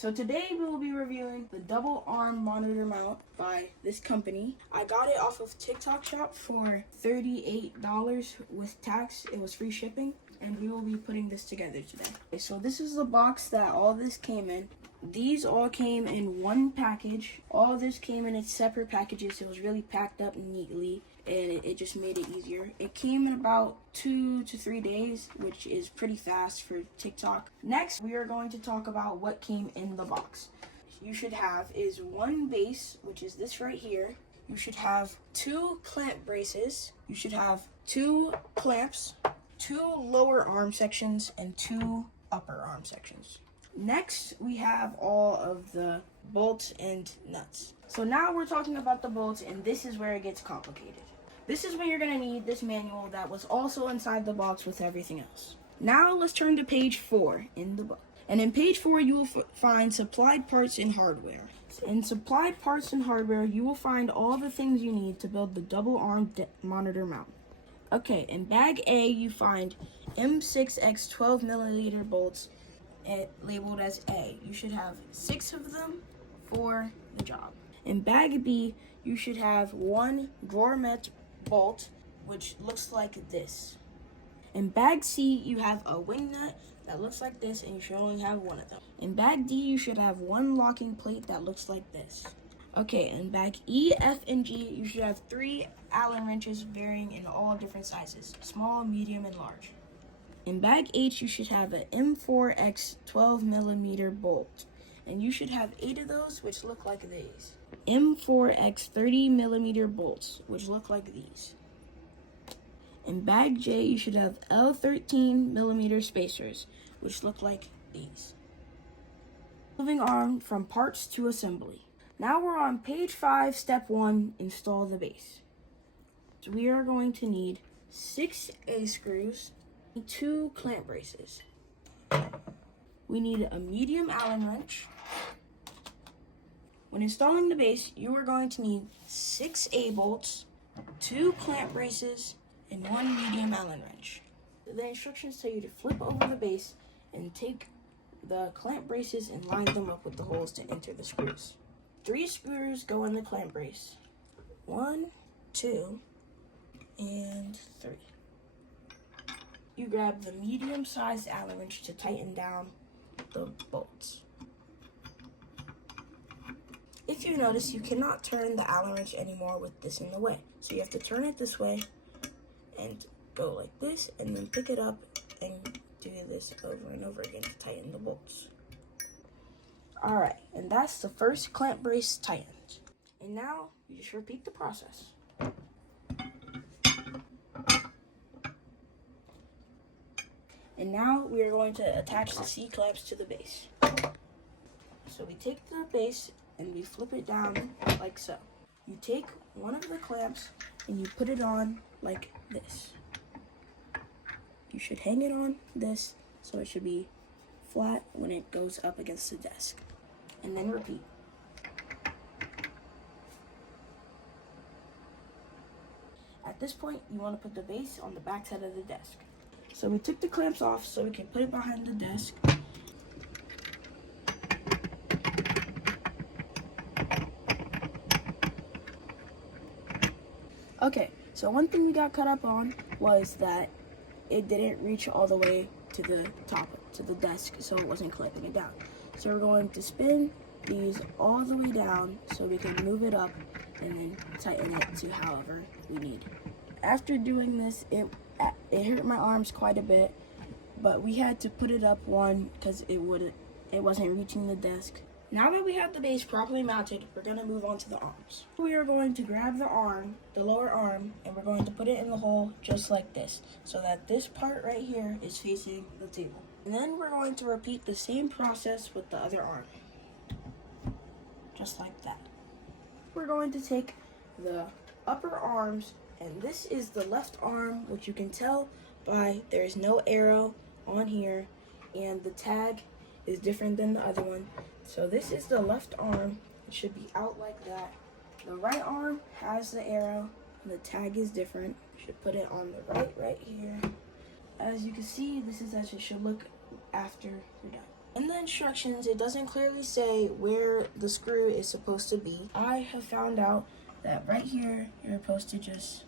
So today we will be reviewing the double arm monitor mount by this company. I got it off of TikTok shop for $38 with tax. It was free shipping, and we will be putting this together today. Okay, so this is the box that all this came in. These all came in one package. All this came in its separate packages. It was really packed up neatly, and it just made it easier. It came in about 2 to 3 days, which is pretty fast for TikTok. Next, we are going to talk about what came in the box. You should have is one base, which is this right here. You should have 2 clamp braces. You should have 2 clamps, 2 lower arm sections, and 2 upper arm sections. Next, we have all of the bolts and nuts. So now we're talking about the bolts, and this is where it gets complicated. This is when you're going to need this manual that was also inside the box with everything else. Now let's turn to page 4 in the book. And in page 4, you will find supplied parts and hardware. In supplied parts and hardware, you will find all the things you need to build the double arm monitor mount. Okay, in bag A, you find M6X 12mm bolts labeled as A. You should have 6 of them for the job. In bag B, you should have 1 grommet bolt, which looks like this. In bag C, you have a wing nut that looks like this, and you should only have 1 of them. In bag D, you should have 1 locking plate that looks like this. Okay, in bag E, F, and G, you should have 3 Allen wrenches varying in all different sizes, small, medium, and large. In bag H, you should have an M4X 12mm bolt, and you should have 8 of those, which look like these. M4X 30mm bolts, which look like these. In bag J, you should have L13mm spacers, which look like these. Moving on from parts to assembly. Now we're on page 5, step 1, install the base. So we are going to need 6 A-screws, 2 clamp braces. We need a medium Allen wrench. When installing the base, you are going to need 6 A-bolts, 2 clamp braces, and 1 medium Allen wrench. The instructions tell you to flip over the base and take the clamp braces and line them up with the holes to enter the screws. 3 screws go in the clamp brace. 1, 2, and 3. You grab the medium-sized Allen wrench to tighten down the bolts. If you notice, you cannot turn the Allen wrench anymore with this in the way. So you have to turn it this way and go like this, and then pick it up and do this over and over again to tighten the bolts. Alright, and that's the first clamp brace tightened. And now, you just repeat the process. And now we are going to attach the C-clamps to the base. So we take the base and we flip it down like so. You take one of the clamps and you put it on like this. You should hang it on this so it should be flat when it goes up against the desk. And then repeat. At this point, you want to put the base on the back side of the desk. So we took the clamps off so we can put it behind the desk. Okay, so one thing we got caught up on was that it didn't reach all the way to the top, to the desk, so it wasn't clamping it down. So we're going to spin these all the way down so we can move it up and then tighten it to however we need. After doing this, it hurt my arms quite a bit, but we had to put it up one because it wasn't reaching the desk. Now that we have the base properly mounted, we're going to move on to the arms. We are going to grab the arm, the lower arm, and we're going to put it in the hole just like this, so that this part right here is facing the table. And then we're going to repeat the same process with the other arm, just like that. We're going to take the upper arms, and this is the left arm, which you can tell by there is no arrow on here, and the tag is different than the other one. So this is the left arm. It should be out like that. The right arm has the arrow, and the tag is different. You should put it on the right here. As you can see, this is as it should look after you're done. In the instructions, it doesn't clearly say where the screw is supposed to be. I have found out that right here, you're supposed to just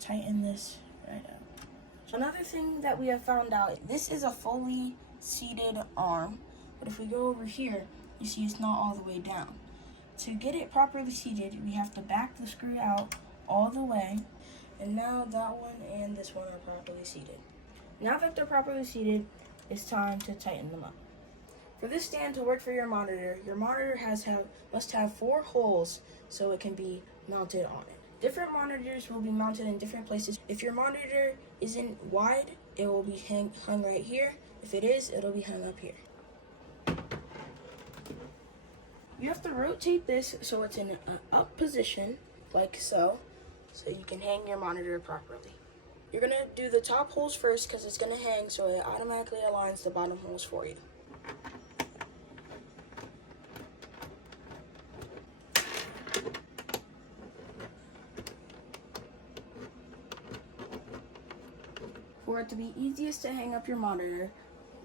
tighten this right out. Another thing that we have found out, this is a fully seated arm, but if we go over here, you see it's not all the way down. To get it properly seated, we have to back the screw out all the way, and now that one and this one are properly seated. Now that they're properly seated, it's time to tighten them up. For this stand to work for your monitor must have 4 holes so it can be mounted on it. Different monitors will be mounted in different places. If your monitor isn't wide, it will be hung right here. If it is, it'll be hung up here. You have to rotate this so it's in an up position, like so you can hang your monitor properly. You're gonna do the top holes first because it's gonna hang, so it automatically aligns the bottom holes for you. For it to be easiest to hang up your monitor,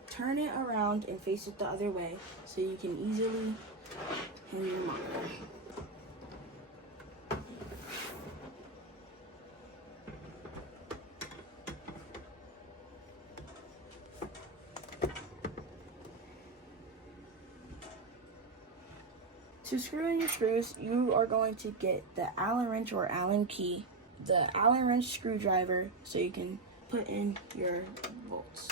turn it around and face it the other way so you can easily hang your monitor. To screw in your screws, you are going to get the Allen wrench or Allen key, the Allen wrench screwdriver so you can put in your bolts.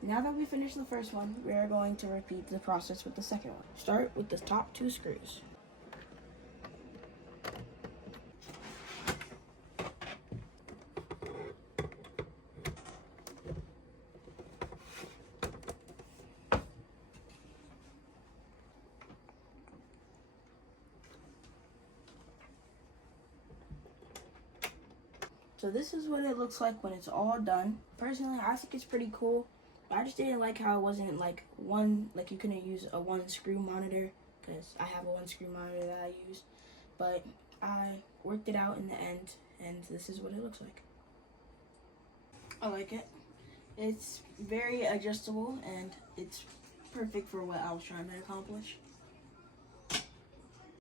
Now that we finished the first one, we are going to repeat the process with the second one. Start with the top 2 screws. So this is what it looks like when it's all done. Personally, I think it's pretty cool. I just didn't like how it wasn't like you couldn't use a 1 screw monitor because I have a 1 screw monitor that I use. But I worked it out in the end, and this is what it looks like. I like it. It's very adjustable, and it's perfect for what I was trying to accomplish.